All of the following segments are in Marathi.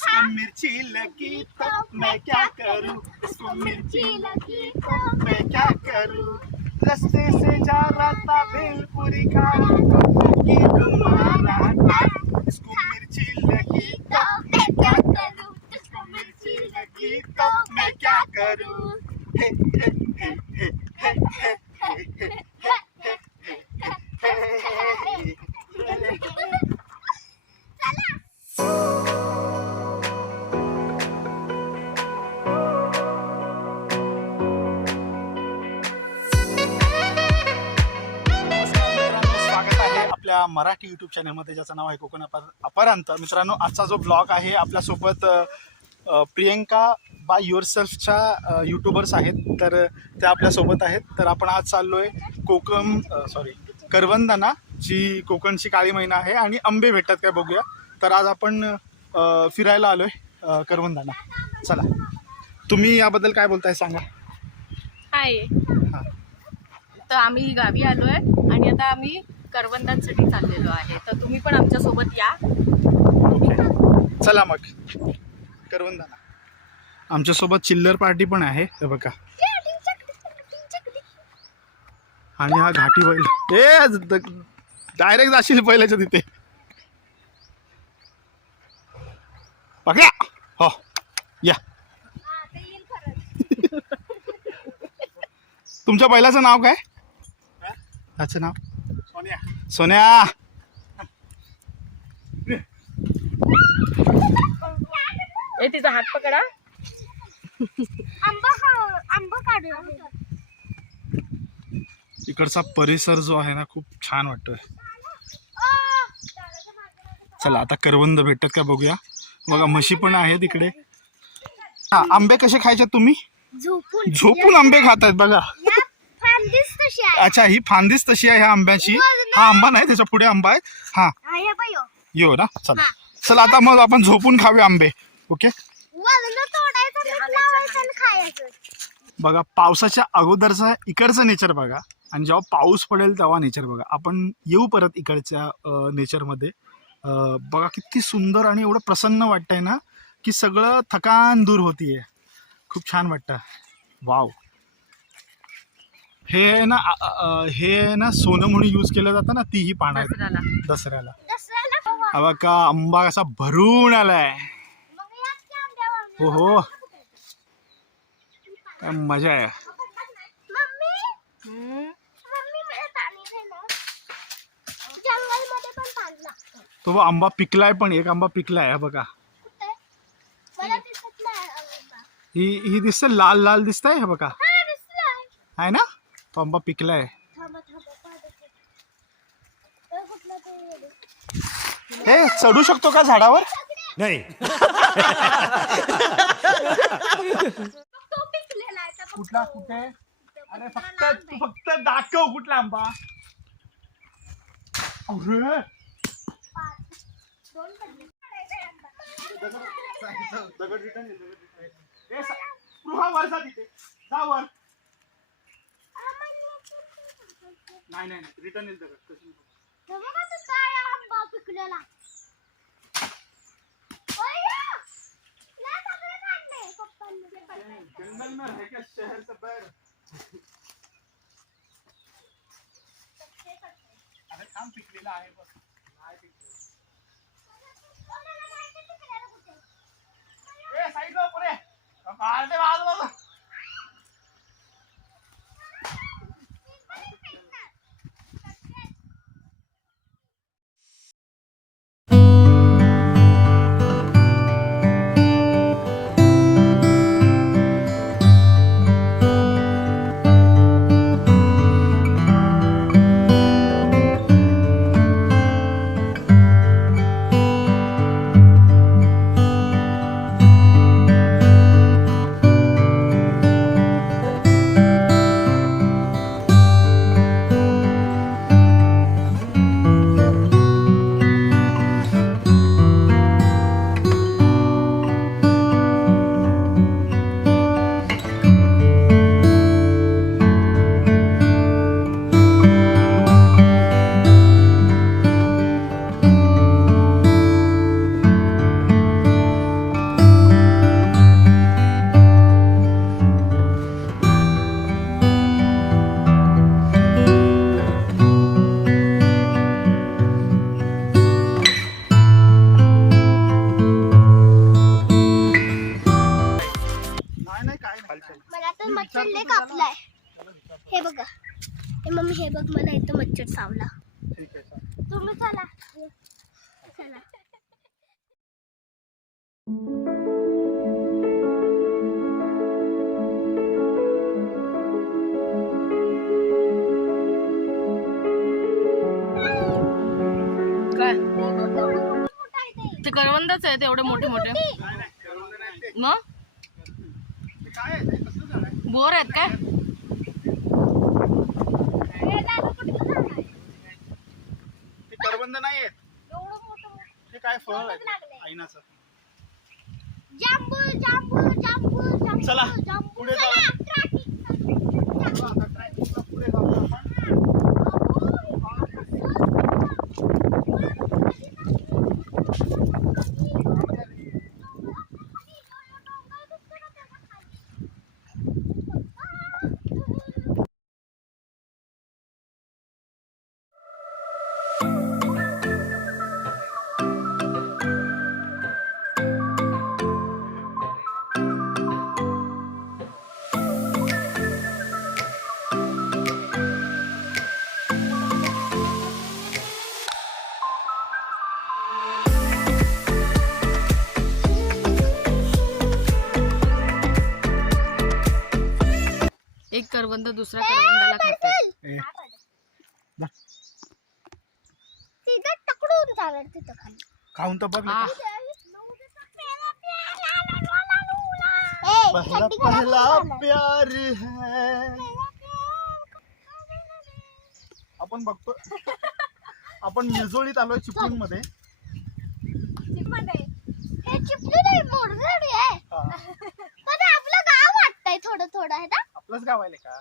इसको मिर्ची लगी तो मैं क्या करूँ? इसको मिर्ची लगी तो मैं क्या करूँ? रास्ते से जा रहा था भेलपुरी खा रहा तुम्हारा था इसको मिर्ची लगी तो मैं क्या करूँ? इसको मिर्ची लगी तो मैं क्या करूँ? मराठी यूट्यूब चॅनलमध्ये ज्याचं नाव आहे कोकण अपर अपरांत. मित्रांनो आजचा जो ब्लॉग आहे आपल्यासोबत प्रियंका बाय युअर सेल्फच्या यूट्यूबर्स आहेत. तर त्या आपल्यासोबत आहेत. तर आपण आज चाललो आहे कोकण सॉरी करवंदाना जी कोकणची काळी महिना आहे आणि आंबे भेटतात काय बघूया. तर आज आपण फिरायला आलो आहे करवंदाना. चला. तुम्ही याबद्दल काय बोलताय सांगा. हाय. हां. तर आम्ही गावी आलोय आणि आता आम्ही करवंदांसाठी चाललेलो आहे. तर तुम्ही पण आमच्यासोबत या. ओके. चला मग. करवंदाना. आमच्यासोबत चिल्लर पार्टी पण आहे. हे बघा. आणि हा घाटी बैल. ए डायरेक्ट जाशील पहिल्याच्या तिथे. बघा. हो. या. तुमच्या बैलाचं नाव काय? त्याचं नाव? सोन्या. सोन्या. ए तिचा हात पकडा. आंबा आंबा काढू इकडचा परिसर जो आहे ना खूप छान वाटतोय. चला आता करवंद भेटतात का बघूया. बघा म्हशी पण आहेत इकडे. हा आंबे कसे खायचे तुम्ही? झोपून. झोपून आंबे खात आहेत बघा. या फांदीच तशी आहे. अच्छा ही फांदीच तशी आहे ह्या आंब्याची? हा आंबा नाही त्याच्या पुढे आंबा आहे. हा. हा, हे हो. येऊ ना चला. चला आता मग आपण झोपून खाऊया आंबे ओके? वजनं तोडायचं मीठ लावायचं आणि खायचं. बघा पावसाच्या अगोदरचा इकडचं नेचर बघा. आणि जेव्हा पाऊस पडेल तेव्हा नेचर बघा. आपण येऊ परत इकडच्या नेचरमध्ये बघा किती सुंदर आणि एवढं प्रसन्न वाटतंय ना की सगळं थकान दूर होतीये. खूप छान वाटतं. वाव. हे आहे ना अ, अ, हे आहे ना सोनं म्हणून यूज केलं जातं ना तीही पानं आहेत दसऱ्याला. हा बघा आंबा कसा भरून आलाय. की. हो हो. काय मजा आहे. मम्मी? हम्म. मम्मी मला पाणी दे ना. जंगलमध्ये पण पाणी लागतं. तो बघ आंबा पिकलाय पण एक आंबा पिकलाय हा बघा. कुठे? मला दिसत नाही आंबा. ही ही दिसते लाल लाल दिसतंय हे बघा. हा दिसलाय आहे ना? तांबा पिकलाय. हे चढू शकतो का झाडावर? नाही. कुठला? कुठे? अरे फक्त फक्त दाखव कुठला आंबा. अरे. दगड रिटर्न स्पृहा वर जा तिथे. जा वर. नाही नाही नाही रिटर्न येईल दगड कशी नको. हे बघा तो काळा आंबा पिकलेला. अय्या! लय सगळे काढले पप्पांनी. जंगल में रह के शहर से बैर अरे काम पिकलेलं आहे बघ नाही पिकलेलं. कोणाला माहिती पिकलेलं कुठे? ए साईडला मच्छर लय कापलाय. हे बघा. हे मम्मी हे बघ मला इथं मच्छर चावला. तुम्ही चला. चला. काय? ते. करवंदच मोठे मोठे. मग? बोर आहेत काय हे? ते करवंद नाही आहेत एवढं मोठं मोठं. ते काय फळ आहे. आईनाचं जांभूळ जांभूळ जांभूळ जांभूळ चला, जांभूळ. पुढे चला, जाऊ. एक करवंद दुसऱ्या करवंदाला खाते तिथं खाली. खाऊन तर बघ पहला पहला. प्यार है. आपण बघतो. आपण मिरजोळीत आलोय चिपळूणमध्ये हे चिपळूण आहे. पण आपलं गाव वाटतंय थोडं थोडं आहे ना? आपलंच गाव आहे का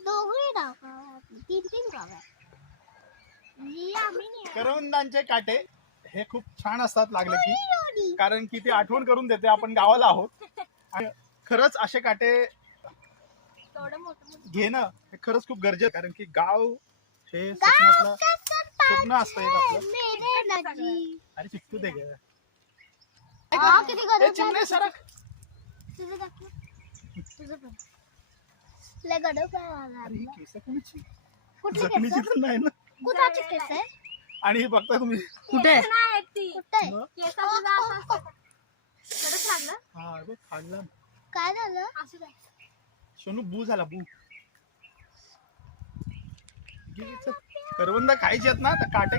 दोघे गाव तीन तीन गाव आहे आम्ही नाही आहे. करवंदांचे काटे हे खूप छान असतात लागले की. कारण की ते आठवण करून देते आपण गावाला आहोत आणि खरंच असे काटे थोडं मोठं मोठं. घेणं हे खरंच खूप गरजेचं. कारण की गाव हे स्वप्नातलं स्वप्न असतं एक आपलं मेरे नजी. अरे चिकटू दे ग किती ए, गरज चिमणे सरक तुझं दाखव. तुझं पण. लय गडप आहे माझा. अरे ही केस कोणाची? कुठली जखमीची केस? तर नाही ना. कुणाची केस आहे? आणि हे बघता तुम्ही. कुठे? कुठे? आहे? मग? हा अरे फाडला काय झालं? असू सोनू बू झाला बू. करवंद खायची आहेत ना तर काटे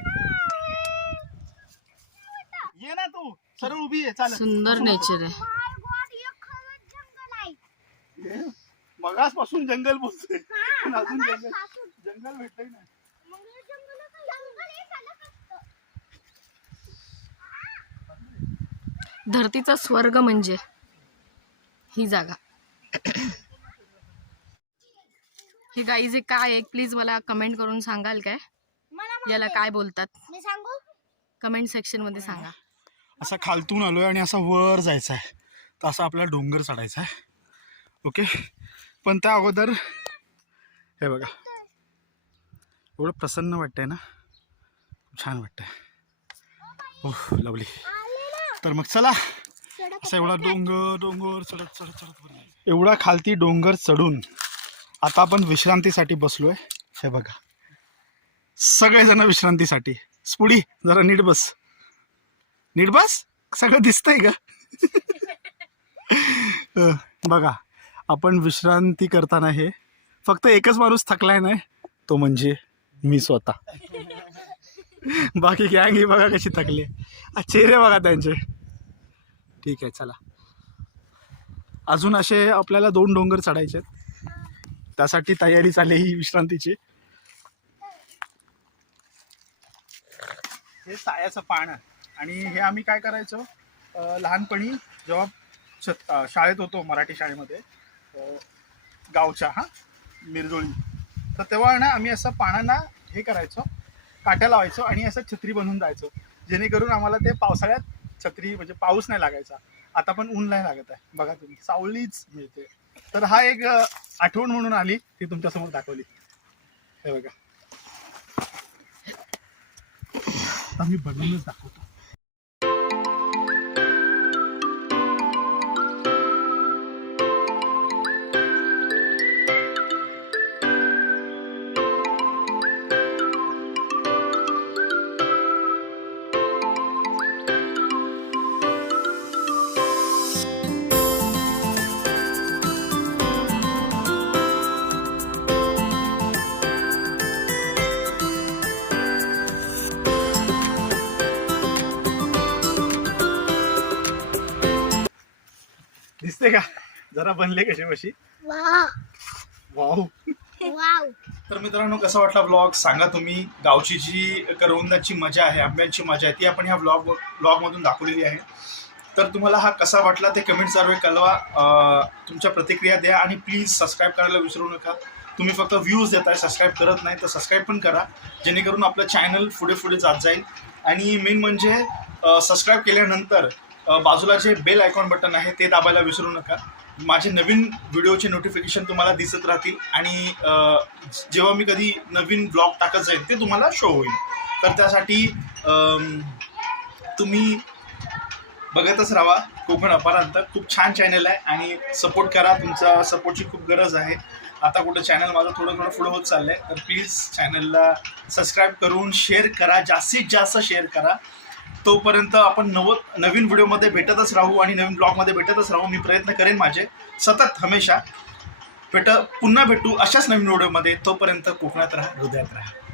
ये ना तू. सरळ उभी आहे चालेल सुंदर नेचर आहे My God, हे खरंच जंगल आहे. मगासपासून जंगल बोलतोय हा, पण अजून जंगल. जंगल भेटलंय नाही मग जंगलच आहे. जंगल सलग असतं. धरतीचा स्वर्ग म्हणजे ही जागा ही गाई जे काय आहे प्लीज मला कमेंट करून सांगाल काय याला. काय बोलतात मी सांगू कमेंट सेक्शनमध्ये सांगा असा खालतून आलोय आणि असा वर जायचा आहे तर असा आपल्याला डोंगर चढायचा आहे ओके? पण त्या अगोदर हे बघा. एवढं प्रसन्न वाटतंय ना? छान वाटतंय. हो लवली तर मग चला. असा एवढा डोंगर डोंगर चढत चढत चढत एवढा खालती डोंगर चढून आता आपण विश्रांतीसाठी बसलोय. हे बघा. सगळेजण विश्रांतीसाठी. स्पुडी जरा नीट बस. नीट बस? सगळं दिसतंय का? बघा. आपण विश्रांती करताना हे फक्त एकच माणूस थकलाय नाही तो म्हणजे मी स्वतः. बाकी गँग ही बघा कशी थकली आ, चेहरे बघा त्यांचे. ठीक आहे चला. अजून असे आपल्याला दोन डोंगर चढायचे आहेत त्यासाठी तयारी चालली ही विश्रांतीची. हे सायाचं पान आणि हे आम्ही काय करायचो? अं, लहानपणी जेव्हा अं, शाळेत होतो मराठी शाळेमध्ये गावच्या हां मिरजोळी. तर तेव्हा ना आम्ही असं पानांना हे करायचो काट्या लावायचो आणि असं छत्री बनवून जायचो. जेणेकरून आम्हाला ते पावसाळ्यात छत्री म्हणजे पाऊस नाही लागायचा. आता पण ऊन नाही लागत आहे. बघा तुम्ही सावलीच मिळते. तर हा एक आठवण म्हणून आली ती तुमच्यासमोर दाखवली. हे बघा. आता मी बनवूनच दाखवतो. दिसते का? जरा बनले कसे बशी वाव. तर मित्रांनो कसा वाटला ब्लॉग सांगा तुम्ही. गावची जी करवंदाची मजा आहे आंब्यांची मजा आहे ती आपण ह्या ब्लॉग ब्लॉगमधून दाखवलेली आहे. तर तुम्हाला हा कसा वाटला ते कमेंट्सद्वारे कळवा. अं, तुमच्या प्रतिक्रिया द्या आणि प्लीज सबस्क्राईब करायला विसरू नका. तुम्ही फक्त व्ह्यूज देताय सबस्क्राईब करत नाही तर सबस्क्राईब पण करा. जेणेकरून आपलं चॅनल पुढे पुढे जात जाईल. आणि मेन म्हणजे सबस्क्राईब केल्यानंतर बाजूला जे बेल आयकॉन बटन आहे ते दाबायला विसरू नका. माझे नवीन व्हिडिओचे नोटिफिकेशन तुम्हाला दिसत राहतील आणि जेव्हा मी कधी नवीन ब्लॉग टाकत जाईल ते तुम्हाला शो होईल. तर त्यासाठी तुम्ही बघतच राहा. कोकण अपारांत. खूप छान चॅनल आहे आणि सपोर्ट करा. तुमचा सपोर्टची खूप गरज आहे. आता कुठं चॅनल माझं थोडं थोडं पुढं होत चाललं आहे तर प्लीज चॅनलला सबस्क्राईब करून शेअर करा. जास्तीत जास्त शेअर करा. तोपर्यंत आपण नव नवीन व्हिडिओमध्ये भेटतच राहू आणि नवीन ब्लॉगमध्ये भेटतच राहू. मी प्रयत्न करेन माझे. सतत हमेशा भेट पुन्हा भेटू अशाच नवीन व्हिडिओमध्ये. तोपर्यंत कोकणात राहा हृदयात राहा.